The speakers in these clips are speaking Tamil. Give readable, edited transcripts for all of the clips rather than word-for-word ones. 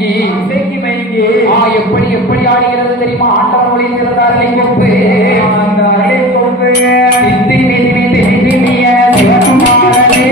மயங்கி எப்படி எப்படி ஆடுகிறது தெரியுமா? ஆண்டவன் ஒளிந்திருந்த அரளிக்கொம்பு, அந்த அரளிக்கொம்பு சித்தி மிதி திரும்பிய சிவகுமாரே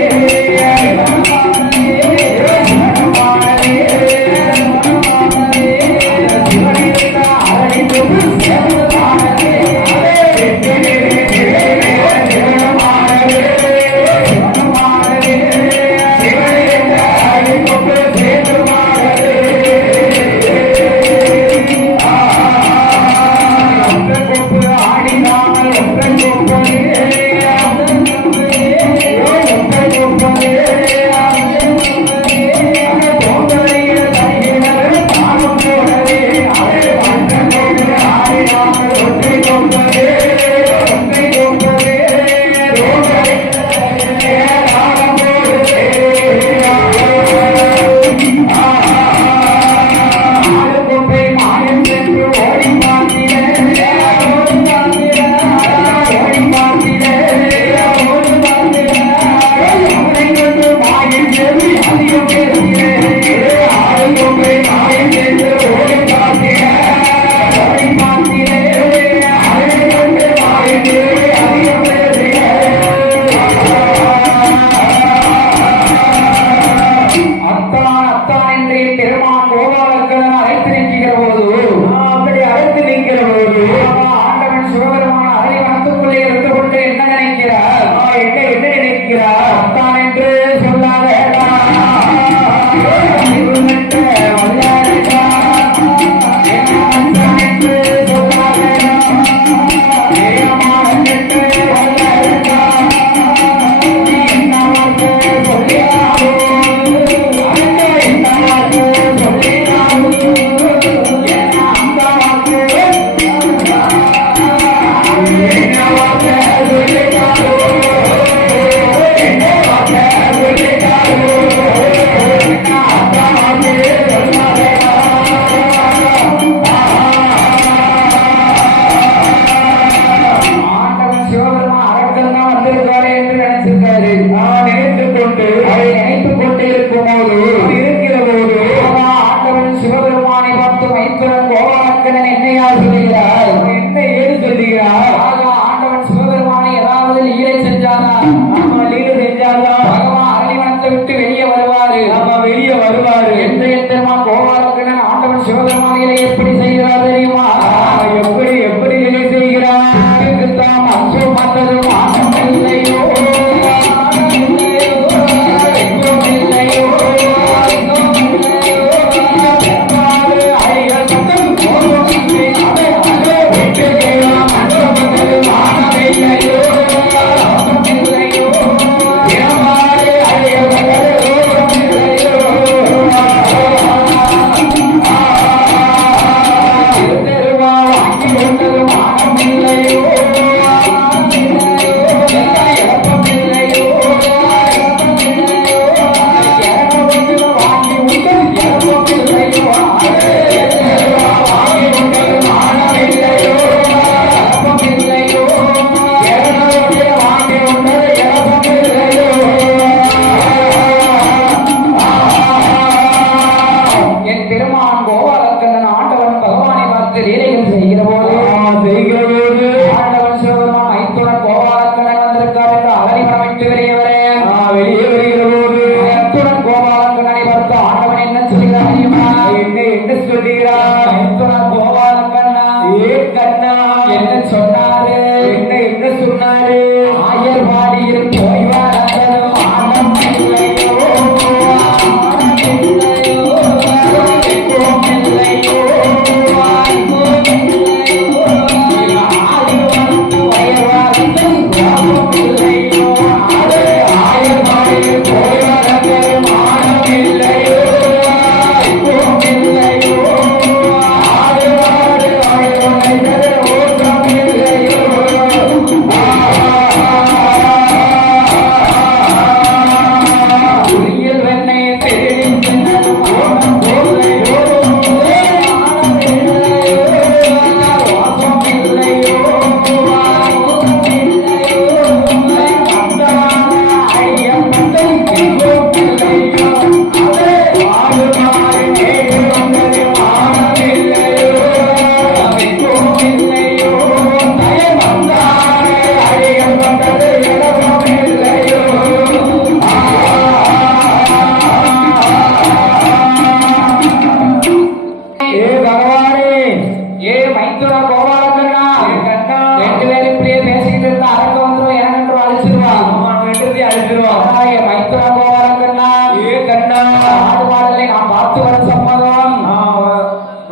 பார்த்து வர சம்மதம்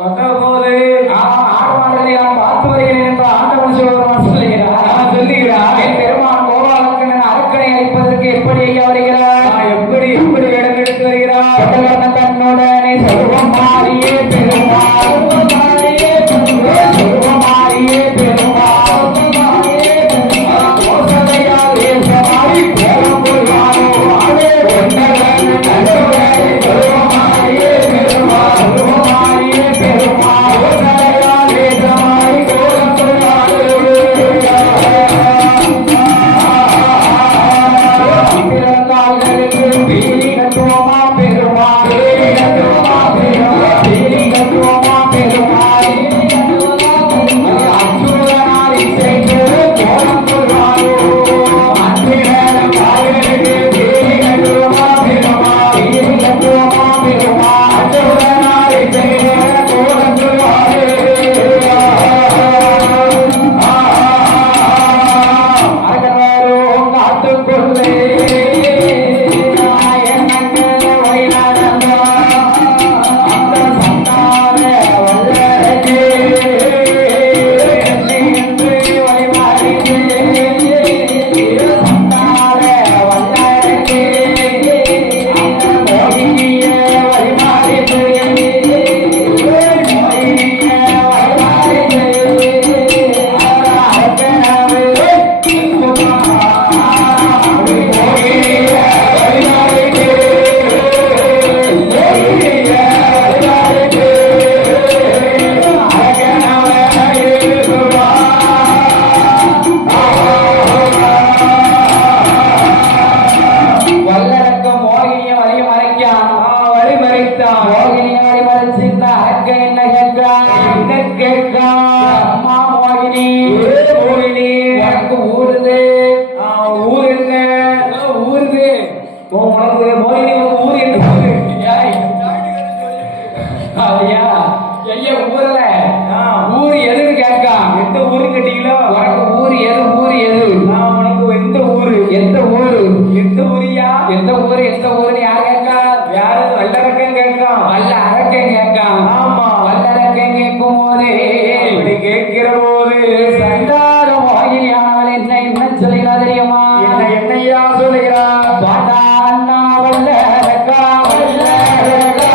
வந்த போது ஆடுமாடுகளை நான் பார்த்து வருகிறேன் என்று ஆண்டவன் சொல்லுகிறார் சொல்லுகிறார். என் பெருமான் கோபாலக்கண்ணன் அரக்கனை அழிப்பதற்கு எப்படி ஐயா வருகிறார்? எப்படி எப்படி இடம் எடுத்து வருகிறார்? தன்னுடனே செல்வம் மாறியே பெருமாள் மாறியே பெருமாள் செல்வம் மாறியே பெருமாள் கோசலையால் ஏசமாறி கோலம் கொள்வாரோ ஆளே செல்வம் மாறியே பெருமாள் செல்வம் மாறியே பெருமாள் கோசலையால் ஏசமாறி கோலம் கொள்வாரோ பிறந்தாள்களுக்கு பீலி கட்டுவோமா பெருமாள் பீலி கட்டுவோமா பெருமாள் பீலி கட்டுவோமா பெருமாள் அச்சுதனால் இசைக்கு கோலம் கொள்வாரோ அன்பினர் கால்களுக்கு பீலி கட்டுவோமா பெருமாள் பீலி கட்டுவோமா பெருமாள் அச்சுதனால் இசைக்கு கோலம் கொள்வாரோ அகரோ காத்துக்கொள்ளே வல்லரக்கம் மோகினிய வழி மறைக்கான் வழி மறைத்தான். மோகினிய வழி மறைச்சிருந்த அரக்க என்ன கேட்கான் என்ன கேட்கான்? அம்மா மோகினி மோகினி உனக்கு ஊருது ஊர் என்ன? ஊருது உனக்கு மோகினி ஊர் என்ன? ஏய், அப்படியா ஐயா ஊர்ல ஆ. ஊர் எதுன்னு கேட்கான் எந்த ஊரு கேட்டீங்களோ? உனக்கு ஊர் எது உனக்கு எந்த ஊரு? எந்த ஊரு எந்த ஊரியா? எந்த ஊருன்னு யார் கேட்கா யாரு? வல்லரக்கன் கேட்கான். வல்ல அரக்கன் கேட்கான் ஆமா. வல்லரக்கன் கேட்கும் போது அப்படி கேட்கிற போது சண்டார மோகினியானவள் என்ன சொல்லுகிறா தெரியுமா? என்னையா சொல்லுகிறா? பாடா அண்ணா வல்லரக்கா வல்லரக்கா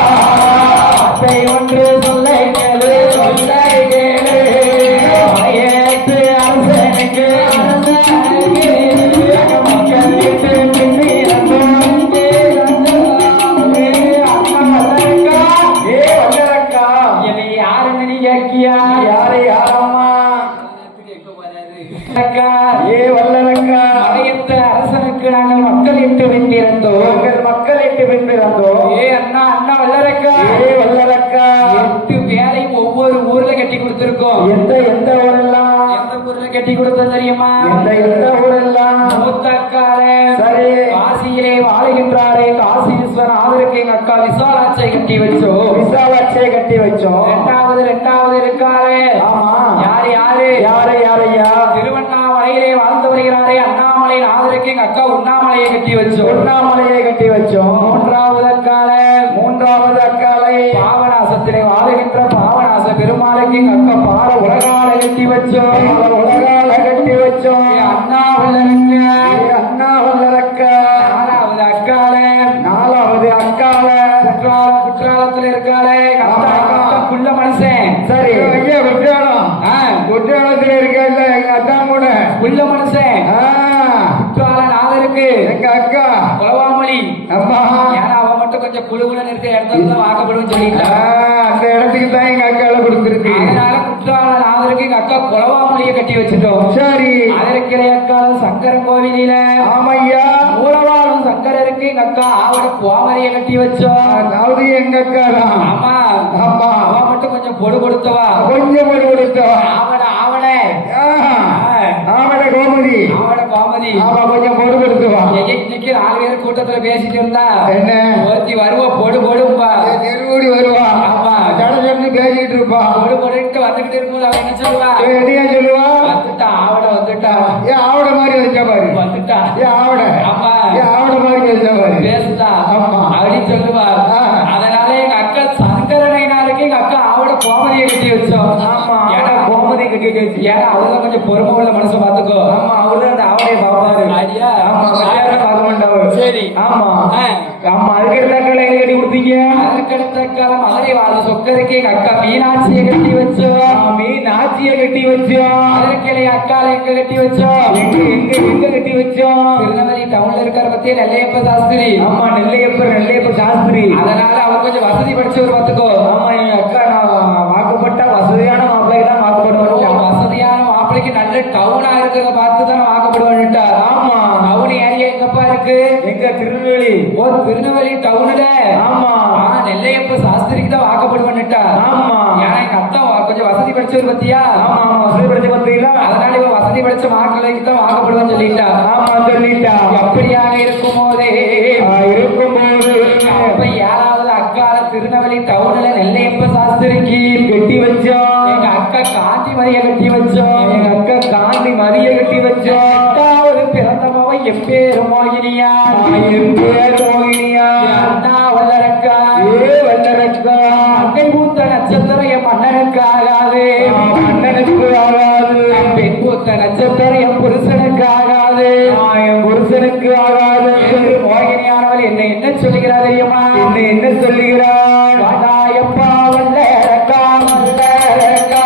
வார்த்தை ஒன்று சொல்லை கேளு சொல்லை கேளு வயத்து அரசனுக்கு அரசனுக்கு மக்கள் விட்டு பின்னி வல்லரக்கா என்னை யாருன்னு நீ கேட்கியா? யாரை யாரம்மா? அக்கா, வல்லரக்கா மலையத்து அரசனுக்கு நாங்கள் மக்கள் இட்டு வென்றிருந்தோம். உங்கள் மக்களிட்டு பின்பிறந்தோம். அண்ணா வல்லரக்கா வல்லரக்கா 8 பேரை ஒவ்வொரு ஊர்ல கட்டி கொடுத்திருக்கோம். எந்த ஊரெல்லாம்? எந்த ஊர்ல கட்டி கொடுத்த தெரியுமா? எந்த ஊரெல்லாம்? மூத்தக்காரே சரி. காசியிலே வாழுகின்றாரே காசீஸ்வரன் ஆதருக்கு எங்க அக்கா விசாலாட்சியை கட்டி வச்சோம். விசாலாட்சியை கட்டி வச்சோம். ரெண்டாவது இருக்காரே ஆமா. யாரையா திருவண்ணாமலையிலே வாழ்ந்து வருகிறாரே அண்ணாமலை ஆதருக்கு எங்க அக்கா உண்ணாமலையை கட்டி வச்சோம். உண்ணாமலையை கட்டி வச்சோம். மூன்றாவது அக்காலை பாவநாசத்திலே வாழுகின்ற பாவநாச பெருமாளுக்கு எங்க அக்கா பார உலகால கட்டி வச்சோம். அண்ணா வல்லரக்கா நாலாவது அக்கால குற்றாலத்துல இருக்காளே குள்ள மனுஷன். சரி ஐயா குற்றாலத்துல இருக்கல எங்க அக்கா கூட குள்ள மனுஷன் குற்றால நாதருக்கு எங்க அக்கா குலவாமொழி. அம்மா ஏன்னா அவன் மட்டும் கொஞ்சம் குழுகுலன்னு இருக்கிற இடத்துல தான் வாக்கப்படும் சொல்லிட்டா. அந்த இடத்துக்கு தான் எங்க அக்கால கொடுத்துருக்கு. அதனால குற்றால நாதருக்கு எங்க அக்கா குலவாமொழியை கட்டி வச்சுட்டோம். சரி. அதற்கு அக்கால சங்கர கோவிலில ஆமையா மூலவாழும் சங்கரருக்கு எங்க அக்கா ஆவட கோமதியை கட்டி வச்சோம். அதாவது எங்க அக்கா தான். ஆமா ஆமா. அவ மட்டும் கொஞ்சம் பொடு கொடுத்தவா. கொஞ்சம் பொடு கொடுத்தவா. ஆவட கோமதி. ஆவட கோமதி. ஆமா கொஞ்சம் பொடு கொடுத்தவா. இன்னைக்கு 4 பேர் கூட்டத்துல பேசிட்டு இருந்தா என்ன ஒருத்தி வருவா பொடும்பா தெருவோடி வருவா. ஆமா. ஜடஜன்னு பேசிட்டு இருப்பா. பொடுன்ட்டு வந்துகிட்டு இருக்கும்போது அவன் என்ன சொல்லுவா? என்னையா சொல்லுவா? வந்துட்டா ஆவட வந்துட்டா. ஏன் ஆவட மாதிரி வச்சா பாரு. வந்துட்டா. ஏன் ஆவட? ஆமா. ஏன் ஆவட மாதிரி வச்சா பாரு. பேசுதா. ஆமா. அப்படின்னு சொல்லுவா. அதனால எங்க அக்கா கேச்சு. ஏன்னா அவர்தான் கொஞ்சம் பொறுமை உள்ள மனுஷன் பாத்துக்கோ. ஆமா அவர்தான் அந்த ஆவலையை பாப்பாரு. ஐயா ஆமா மத்தியானம் பார்க்க மாட்டாரு. சரி ஆமா ஆ. ஆமா அதுக்கடுத்தாக்கள் எங்க கட்டி கொடுத்தீங்க? அதற்கடுத்த காலம் மதுரை வாழ சொக்கருக்கு எங்க அக்கா மீனாட்சியை கட்டி வச்சோம். மீனாட்சியை கட்டி வச்சோம். அதற்கிடைய அக்கால எங்க கட்டி வச்சோம்? எங்க எங்க எங்க கட்டி வச்சோம்? திருநெல்வேலி டவுன்ல இருக்கிற பத்தியே நெல்லையப்ப சாஸ்திரி. ஆமா நெல்லையப்ப சாஸ்திரி. அதனால அவர் கொஞ்சம் வசதி படிச்சவர் பாத்துக்கோ. ஆமா எங்க அக்கா நான் வாக்கப்பட்ட வசதியான மாப்பிள்ளைக்கு தான் வாக்கப்படுவேன். வசதியான மாப்பிளைக்கு நல்ல டவுனா இருக்கிறத பார்த்து தான் வாக்கப்படுவேன்ட்டா. ஆமா டவுன் ஏரியா எங்கப்பா இருக்கு? எங்க திருநெல்வேலி. ஓ திருநெல்வேலி டவுன்ல. ஆமா நெல்லையப்ப சாஸ்திரிக்கு தான் வாக்கப்படுவேன்ட்டா. ஆமா ஏன்னா எங்க அத்தா கொஞ்சம் வசதி படிச்சவர் பத்தியா. ஆமா ஆமா வசதி படிச்ச பத்தியா. அதனால இவ வசதி படிச்ச மாப்பிள்ளைக்கு தான் வாக்கப்படுவேன்னு சொல்லிட்டா. ஆமா சொல்லிட்டா. அப்படியாக இருக்கும் போதே இருக்கும்போது அப்ப ஏழாவது அக்கால திருநெல்வேலி டவுன்ல நெல்லையப்ப சாஸ்திரிக்கு கட்டி வச்சோம். எங்க அக்கா காந்தி மதிய கட்டி வச்சோம். எங்க அக்கா காந்தி மதிய கட்டி வச்சோம். எட்டாவது பிறந்தவ எப்பேரு மோகினியா. என் பேர் மோகினியா. அண்ணா வல்லரக்கா. வல்லரக்கா. அங்கை பூத்த நட்சத்திரம் என் மன்னனுக்கு ஆகாது. மன்னனுக்கு ஆகாது. பெண் பூத்த நட்சத்திரம் என் புருஷனுக்கு ஆகாது. என் புருஷனுக்கு ஆகாது. என்று மோகினியானவள் என்ன சொல்லுகிறார் தெரியுமா? என்ன சொல்லுகிறார்? வாடாயப்பா வல்லரக்கா வல்லரக்கா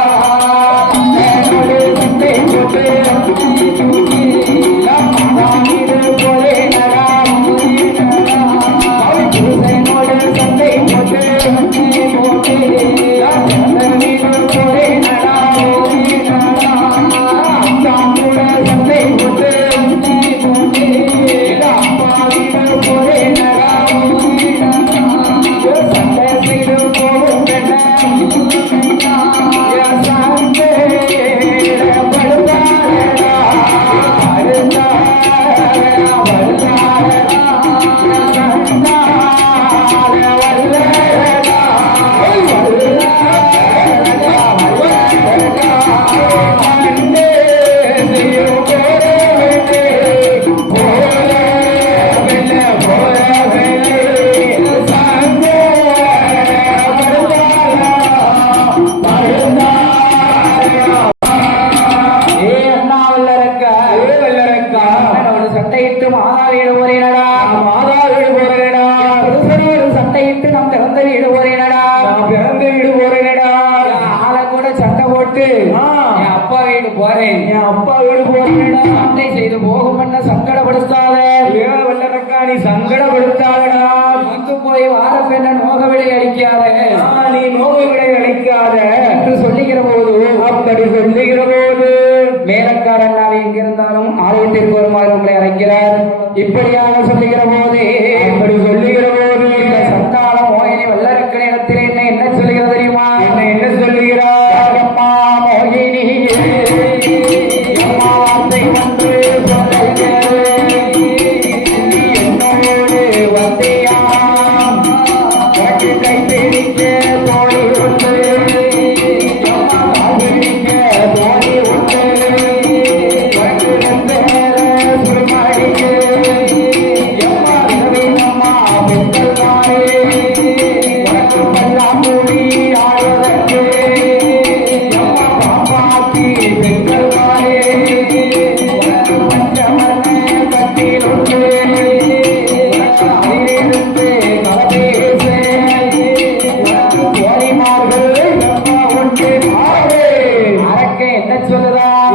சட்டையிட்டு மாதா வீடு போறேனடா. மாதா வீடு போறேனடா. புருஷனோடு சட்டையிட்டு நம் பிறந்த வீடு போறேனடா. பிறந்த வீடு போறேனடா. ஆளை கூட சண்டை போட்டு என் அப்பா வீடு போறேன். என் அப்பா வீடு போறேனடா. சண்டை செய்து போகும் பண்ண சங்கடப்படுத்தாத. வல்லரக்கா நீ சங்கடப்படுத்தாதடா. வந்து போய் வார பெண்ண நோக விடை அடிக்காத. நீ நோக விடை அடிக்காத என்று சொல்லுகிற போது அப்படி சொல்லுகிற போது மேலக்காரன் எங்க இருந்தாலும் ஆலயத்திற்கு வருமாறு உங்களை அழைக்கிறார். இப்படியாக சொல்லுகிற போது அப்படி சொல்லுகிற போது இந்த சந்தான மோகினி வல்லரக்கன் இடத்தில் என்ன சொல்லுகிறது தெரியுமா? என்ன சொல்லுகிறார்? அம்மா மோகினி வார்த்தை ஒன்று சொல்லுகிறது. என்னோடு வந்தியாம் கை பிடிக்க தோழி உண்டு. தோழி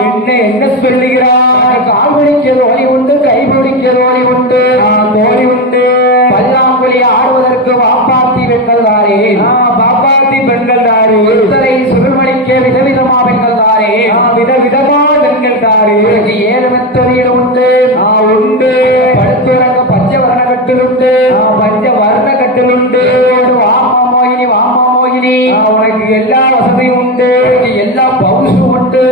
உண்டு என்ன சொல்லுகிறார்? கால் பிடிக்கிறது ஒலி உண்டு, கை பிடிக்கிறது ஒலி உண்டு, தோழி உண்டு. பல்லாங்குழி ஆடுவதற்கு வாப்பாத்தி பெண்கள் தாரே. பாப்பாத்தி பெண்கள் தாரு. ஒருத்தரை சுருமளிக்க விதவிதமா பெண்கள் தாரே. விதவிதமா பெண்கள் தாரு. 7 மெத்த வீடு உண்டு. உண்டு. படுத்துறங்க பஞ்ச வர்ண கட்டில் உண்டு. பஞ்ச வர்ண கட்டில் உண்டு. வாமா மோகினி வாமா மோகினி உனக்கு எல்லா வசதியும் உண்டு. எல்லா பவுசும் உண்டு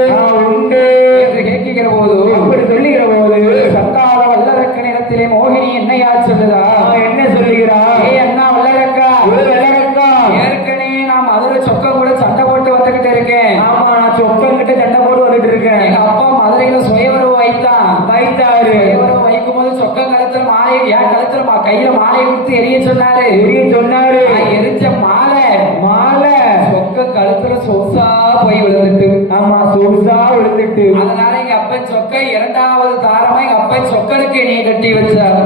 உண்டு என்று கேட்கிற போது அப்படி சொல்லுகிற போது சந்தான வல்லரக்க நேரத்திலே மோகினி என்னையா சொல்லுதா? என்ன சொல்லுகிறா? அண்ணா வல்லரக்கா வல்லரக்கா ஏற்கனவே நான் மதுரை சொக்கம் கூட சண்டை போட்டு வந்துகிட்டு இருக்கேன். ஆமா நான் சொக்கம் கிட்ட சண்டை போட்டு வந்துட்டு இருக்கேன். எங்க அப்பா மதுரையில சுயவரவு வைத்தாரு. சுயவரவு வைக்கும் போது சொக்கம் கழுத்துல மாலையை என் கழுத்துல கையில மாலையை கொடுத்து எரிய சொன்னாரு. எரிஞ்ச மாலை சொக்க கழுத்துல சொசா போய் விழுந்துட்டு. ஆமா சொசா அதனால எங்க அப்பன் சொக்கை இரண்டாவது தாரமா எங்க அப்பன் சொக்கனுக்கு நீ கட்டி வச்சார்.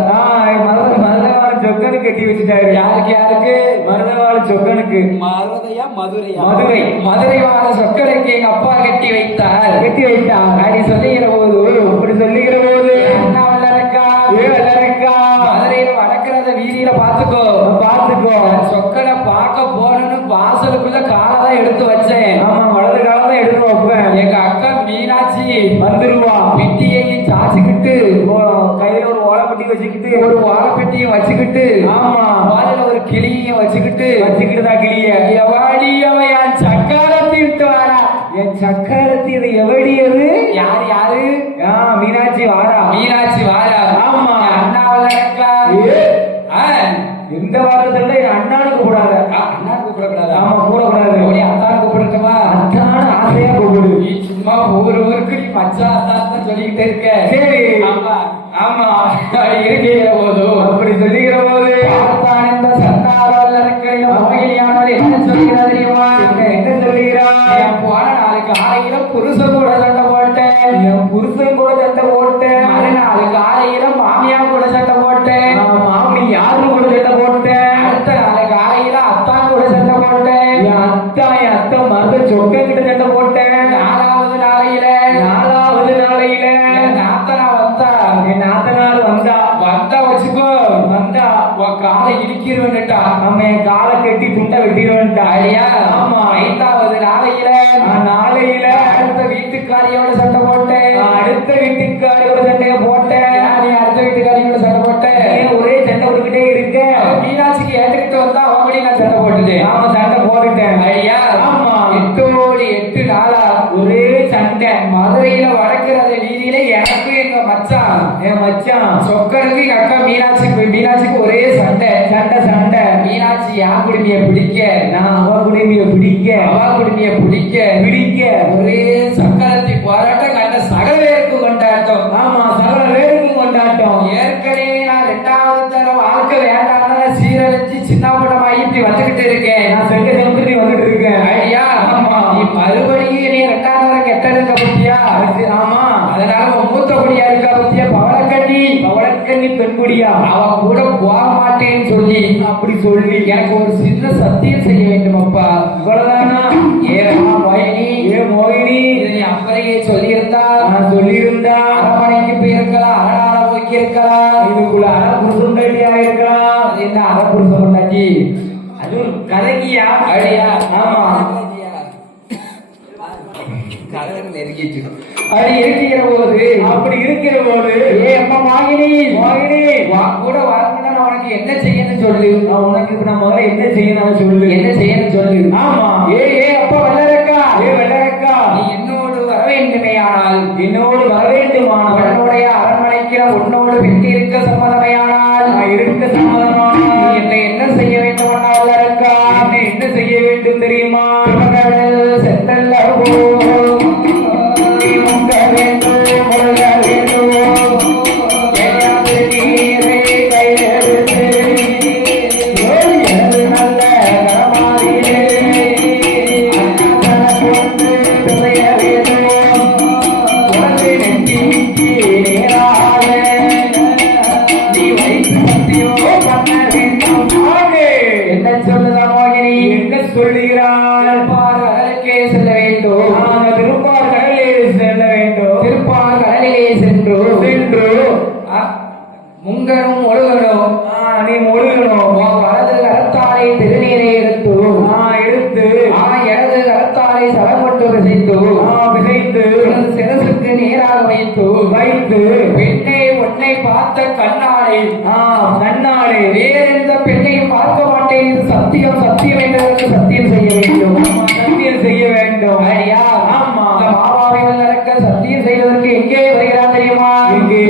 மருதவாள சொக்கனு கட்டி வச்சுட்டாரு. யாருக்கு மருதவாள சொக்கனுக்கு. மருதையா மதுரையா? மதுரை. மதுரை வாழ சொக்கனுக்கு எங்க அப்பா கட்டி வைத்தார். அப்படி சொல்லுகிற போது அண்ணா வல்லரக்கா மதுரையில வளர்க்கறத வீதியில பாத்துக்கோ. சொக்கனை பார்க்க போனன்னு வாசலுக்குள்ள காலதான் எடுத்து வச்சேன். ஆமா, வலது காலம் தான் எடுத்து வைப்பேன். எங்க அக்கா மீனாட்சி வந்துருவா. பிட்டியையும் சாச்சிக்கிட்டு கையில ஒரு ஓலைப்பட்டி வச்சுக்கிட்டு, ஒரு வாழைப்பெட்டியும் வச்சுக்கிட்டு, ஆமா, வாயில ஒரு கிளியையும் வச்சுக்கிட்டு தான் கிளிய. எவாடி அவன் என் சக்காரத்தி விட்டு வாரா. என் சக்கரத்தி இது எவடியது? யாரு? மீனாட்சி வாரா. மீனாட்சி வாரா. ஆமா. அண்ணா வல்லரக்கா. எந்த வாரத்துல என் அண்ணானு கூப்பிடாத. அண்ணா கூப்பிடக்கூடாது. ஆமா, கூடக்கூடாது. அத்தான கூப்பிடட்டுமா? அத்தான ஆசையா கூப்பிடு. நீ சும்மா ஒவ்வொரு ஊருக்கு நீ மச்சா அத்தான் சொல்லிக்கிட்டே இருக்க. சரி. ஆமா ஆமா இருக்கிற போதும் அப்படி சொல்லுகிற போது பார்த்தான் இந்த சந்தார வல்லரக்கையும் மகிழியானவர் என்ன சொல்கிறார் தெரியுமா? என்ன சொல்லுகிறார்? போன நாளைக்கு ஆலையில புருஷன் கூட சண்டை போட்டேன். என் புருஷன் கூட சண்டை போட்டேன். மறுநாளுக்கு ஆலையில மாமியா கூட சண்டை போட்டேன். மாமி யாரு கூட சண்டை போட்டேன். அடுத்த நாளைக்கு ஆலையில அத்தான் கூட சண்டை போட்டேன். என் அத்தை மருத சொக்க கிட்ட சண்டை போட்டேன். நாலாவது நாளையில என் நாத்தனார் வந்தா வச்சுக்கோ. வந்தா உன் காலை இடிக்கிறவன்னுட்டா. நம்ம என் காலை கட்டி துண்டை வெட்டிடுவேன்ட்டா. ஐயா ஆமா. ஐந்தாவது நாளையில அடுத்த வீட்டுக்காரியோட சண்டை போட்டேன். அடுத்த வீட்டுக்காரியோட சண்டைய போட்டேன். நீ அடுத்த வீட்டுக்காரியோட சண்டை போட்டேன். ஒரே சண்டை போட்டுக்கிட்டே இருக்க. மீனாட்சிக்கு ஏற்றுக்கிட்டு வந்தா அவங்களே நான் சண்டை போட்டுட்டேன். ஆமா, சண்டை போட்டுட்டேன். ஐயா ஆமா. 8 நாளா ஒரே சண்டை. மதுரையில வடக்கிறத வீதியில எனக்கு எங்க மச்சான் என் மச்சான் சொக்கனுக்கு எங்க அக்கா மீனாட்சிக்கு ஒரே சண்டை. மீனாட்சி என் குடும்பிய பிடிக்க, நான் அவ குடும்பிய பிடிக்க, அவ குடும்பிய பிடிக்க ஒரே சக்கரத்தி போராட்டம் கண்ட சகல பேருக்கு கொண்டாட்டம். ஆமா, சகல பேருக்கும் கொண்டாட்டம். ஏற்கனவே நான் 2வது தரம் வாழ்க்கை வேண்டாம்னு சீரழிச்சு சின்ன படமாயி இப்படி வந்துகிட்டு இருக்கேன். நான் செங்க செம்புத்தி வந்துட்டு இருக்கேன். ஐயா ஆமா. நீ மறுபடியும் நீ 2வது தரம் கெட்டதுக்க பத்தியா? ஆமா. அதனால உன் மூத்த குடியா இருக்க பத்தியா? பவளக்கண்ணி பெண்குடியா? அவ கூட போக மாட்டேன்னு சொல்லி அப்படி சொல்லி எனக்கு ஒரு சின்ன சத்தியம் செய்ய வேண்டும் அப்பா. இவ்வளவுதானா? மோகினி, இதை நீ அப்பறையே சொல்லியிருந்தா நான் சொல்லியிருந்தா அரமனைக்கு போயிருக்கலாம், அரணால போக்கி இருக்கலாம், இதுக்குள்ள அரபுருஷம் கட்டியா இருக்கலாம். அது என்ன அரபுருஷம் பண்ணாச்சி? அது கதைக்கியா? அடியா? ஆமா. அப்படி இருக்கிற போது ஏ அம்மா மோகினி கூட வரணும்னா நான் உனக்கு என்ன செய்யணும் சொல்லு. நான் உனக்கு இப்ப நான் முதல்ல என்ன செய்யணும் சொல்லு. என்ன செய்யணும் சொல்லு. ஆமா. ஏ அப்பா வல்லரக்கா, வல்லரக்கா, நீ என்னோடு வர வேண்டுமேயானால், உன்னுடைய அரண்மனைக்கு உன்னோடு வெட்டி இருக்க சம்மதமையானால், இருக்க சம்மதமான நீ என்னை என்ன செய்ய வேண்டுமானா வல்லரக்கா? என்ன செய்ய வேண்டும் தெரியுமா? செத்தல்ல முங்கனும் ஒழுகணும். நீ ஒழுகணும். வலது கரத்தாலை திருநீரை எடுத்து இடது கரத்தாலை சலமட்டு விதைத்து சிரசுக்கு நேராக வைத்து பெண்ணை உன்னை பார்த்த கண்ணாலை வேற எந்த பெண்ணையும் பார்க்க மாட்டேன், இது சத்தியம் என்பதற்கு சத்தியம் செய்ய வேண்டும். ஐயா, ஆமா. மாமாவில் நடக்க சத்தியம் செய்வதற்கு எங்கே வருகிறார் தெரியுமா? எங்கே?